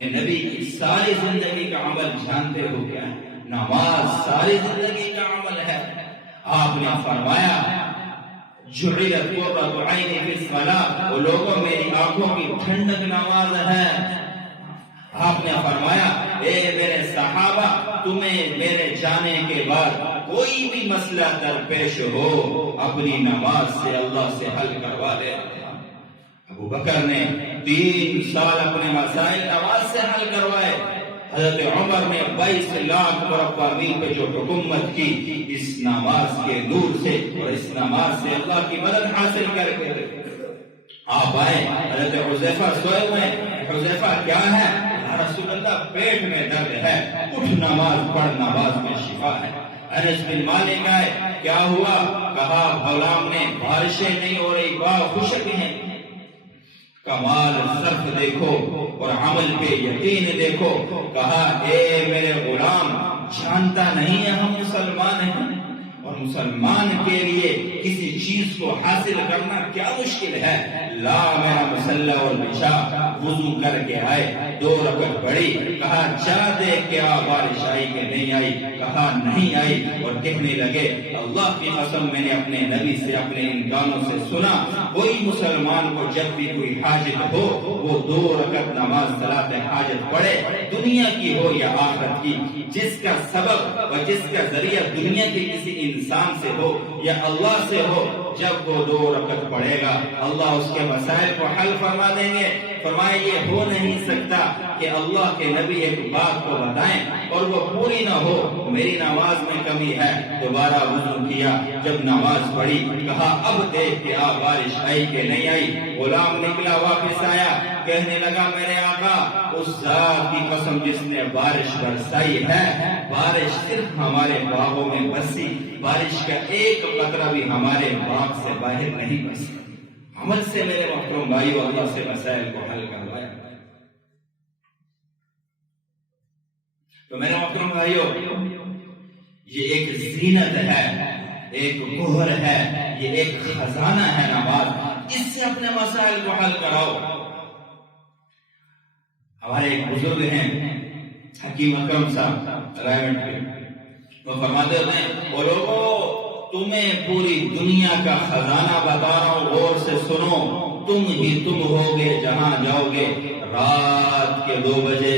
نبی کی ساری زندگی کا عمل جانتے ہو کیا ہے؟ نماز ساری زندگی کا عمل ہے۔ آپ نے فرمایا جعلت قرۃ عینی فی الصلاۃ، وہ لوگوں میری آنکھوں کی ٹھنڈک نماز ہے۔ آپ نے فرمایا اے میرے صحابہ، تمہیں میرے جانے کے بعد کوئی بھی مسئلہ درپیش ہو اپنی نماز سے اللہ سے حل کروا دے۔ ابو بکر نے 3 سال اپنے مسائل نماز سے حل کروائے۔ حضرت عمر نے 22 لاکھ مربع میل پہ جو حکومت کی اس نماز کے نور سے اور اس نماز سے اللہ کی مدد حاصل کر کے۔ آپ آئے، حضرت حذیفہ سوئے ہوئے، حذیفہ کیا ہے؟ یا رسول اللہ پیٹ میں درد ہے، اٹھ نماز پڑھ، نماز میں شفا ہے۔ انس بن مالک آئے، کیا ہوا؟ کہا غلام نے بارشیں نہیں ہو رہی، باغ خشک ہیں۔ کمال صرف دیکھو اور عمل پہ یقین دیکھو۔ کہا اے میرے غلام، جانتا نہیں ہے ہم مسلمان ہیں، اور مسلمان کے لیے کسی چیز کو حاصل کرنا کیا مشکل ہے۔ لا میرا مسلح والعشاء، وضو کر کے آئے، 2 رکعت پڑھی۔ کہا چاہ دیکھ کیا بارش آئی کہ نہیں آئی؟ کہا نہیں آئی، اور کہنے لگے اللہ کی قسم میں نے اپنے نبی سے اپنے ان کانوں سے سنا، کوئی مسلمان کو جب بھی کوئی حاجت ہو وہ 2 رکعت نماز صلاۃ حاجت پڑھے، دنیا کی ہو یا آخرت کی، جس کا سبب و جس کا ذریعہ دنیا کے کسی انسان سے ہو یا اللہ سے ہو، جب وہ 2 رکعت پڑھے گا اللہ اس کے مسائل کو حل فرما دیں گے۔ فرمایا یہ ہو نہیں سکتا کہ اللہ کے نبی ایک بات کو بتائیں اور وہ پوری نہ ہو، میری نماز میں کمی ہے۔ دوبارہ وضو کیا، جب نماز پڑھی، کہا اب دیکھ کہ بارش آئی کہ نہیں آئی۔ غلام نکلا، واپس آیا، کہنے لگا میرے آقا، اس ذات کی قسم جس نے بارش برسائی ہے، بارش صرف ہمارے باغوں میں برسی، بارش کا ایک قطرہ بھی ہمارے باغ سے باہر نہیں برسا۔ عمل سے میرے محترم بھائیو اللہ سے مسائل کو حل کروایا۔ تو میرے محترم بھائیو، یہ ایک زینت ہے، ایک گوہر ہے، یہ ایک خزانہ ہے نماز، اس سے اپنے مسائل کو حل کراؤ۔ ہمارے ایک بزرگ ہیں حکیم اکرم صاحب رائمنڈ کے، وہ فرماتے ہیں وہ لوگوں تمہیں پوری دنیا کا خزانہ بتا رہا ہوں، غور سے سنو، تم ہی تم ہوگے جہاں جاؤ گے۔ رات کے 2 بجے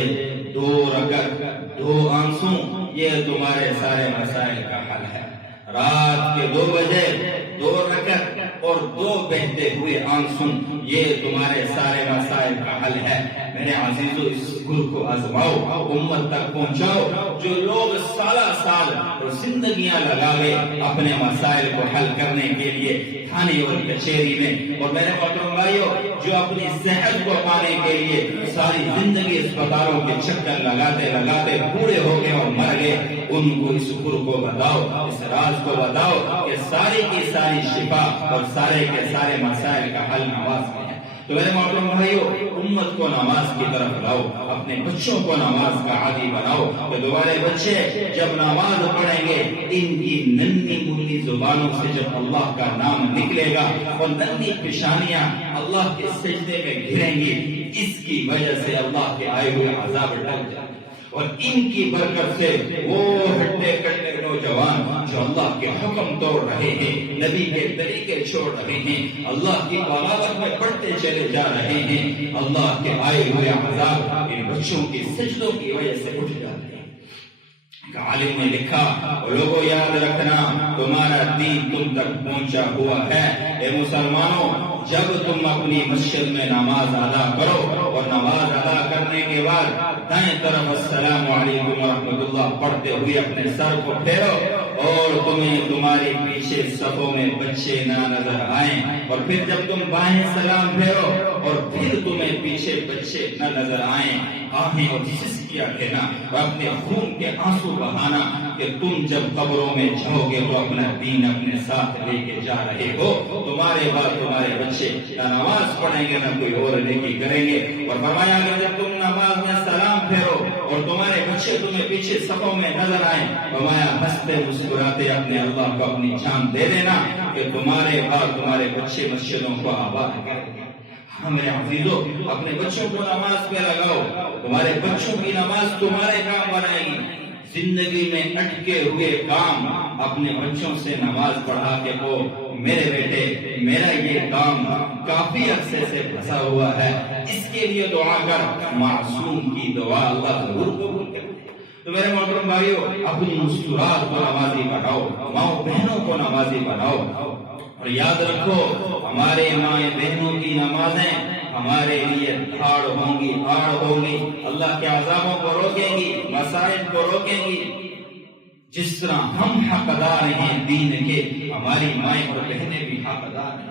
2 رکعت 2 آنسو، یہ تمہارے سارے مسائل کا حل ہے۔ رات کے 2 بجے 2 رکعت اور 2 بہتے ہوئے آنسو، یہ تمہارے سارے مسائل کا حل ہے۔ میرے عزیزو، اس گر کو آزماؤ، امت تک پہنچاؤ۔ جو لوگ سالہ سال اور زندگیاں لگا گئے اپنے مسائل کو حل کرنے کے لیے تھانے اور کچہری میں، اور میرے محترم بھائیو جو اپنی صحت کو پانے کے لیے ساری زندگی اسپتالوں کے چکر لگاتے لگاتے بوڑھے ہو گئے اور مر گئے، ان کو اس گر کو بتاؤ، اس راز کو بتاؤ کہ ساری کی ساری شفا اور سارے کے سارے مسائل کا حل نماز میں ہے۔ تو میرے محترم بھائیو، امت کو نماز کی طرف لاؤ، اپنے بچوں کو نماز کا عادی بناؤ، کہ تمہارے بچے جب نماز پڑھیں گے ان کی ننھی منھی زبانوں سے جب اللہ کا نام نکلے گا اور ننھی پیشانیاں اللہ کے سجدے میں گریں گی، اس کی وجہ سے اللہ کے آئے ہوئے عذاب ٹل جائیں گے، اور ان کی برکت سے وہ ہٹے کٹے نوجوان جو اللہ کے حکم توڑ رہے ہیں، نبی کے طریقے چھوڑ رہے ہیں، اللہ کی بغاوت میں پڑھتے چلے جا رہے ہیں، اللہ کے آئے ہوئے عذاب ان بچوں کی سجدوں کی وجہ سے اٹھ جاتے ہیں۔ عالم نے لکھا، لوگوں یاد رکھنا تمہارا دین تم تک پہنچا ہوا ہے۔ اے مسلمانوں، جب تم اپنی مسجد میں نماز ادا کرو اور نماز ادا کرنے کے بعد دائیں طرف السلام علیکم ورحمۃ اللہ پڑھتے ہوئے اپنے سر کو پھیرو، اور تمہیں تمہارے پیچھے صفوں میں بچے نہ نظر آئیں، اور پھر جب تم بائیں سلام پھیرو اور پھر تمہیں پیچھے بچے نہ نظر آئیں، آہیں اور سسکیاں کہنا اور اپنے خون کے آنسو بہانا کہ تم جب قبروں میں جاؤ گے تو اپنا دین اپنے ساتھ لے کے جا رہے ہو، تمہارے بعد تمہارے بچے نہ نماز پڑھیں گے نہ کوئی اور نیکی کریں گے۔ اور فرمایا کہ جب تم نماز میں سلام پھیرو اور تمہارے بچے تمہیں پیچھے صفوں میں نظر آئیں، فرمایا ہنستے مسکراتے اپنے اللہ کو اپنی جان دے دینا کہ تمہارے بعد تمہارے بچے مسجدوں کو آباد کریں گے۔ ہاں میرے عزیزو، اپنے بچوں کو نماز پہ لگاؤ، تمہارے بچوں کی نماز تمہارے کام بنائے گی۔ زندگی میں اٹکے ہوئے کام اپنے بچوں سے نماز پڑھا کے کو، میرے بیٹے میرا یہ کام کافی عرصے سے پھنسا ہوا ہے، اس کے لیے دعا کر، معصوم کی دعا اللہ ضرور قبول کرے۔ تو میرے محترم بھائیو، اپنی مسکراہٹ کو نمازی بناؤ، ماؤں بہنوں کو نمازی بناؤ، اور یاد رکھو ہمارے مائیں بہنوں کی نمازیں ہمارے لیے دھاڑ ہوں گی، آڑ ہوں گی، اللہ کے عذابوں کو روکیں گی، مسائل کو روکیں گی۔ جس طرح ہم حقدار ہیں دین کے، ہماری مائیں اور بہنیں بھی حقدار ہیں۔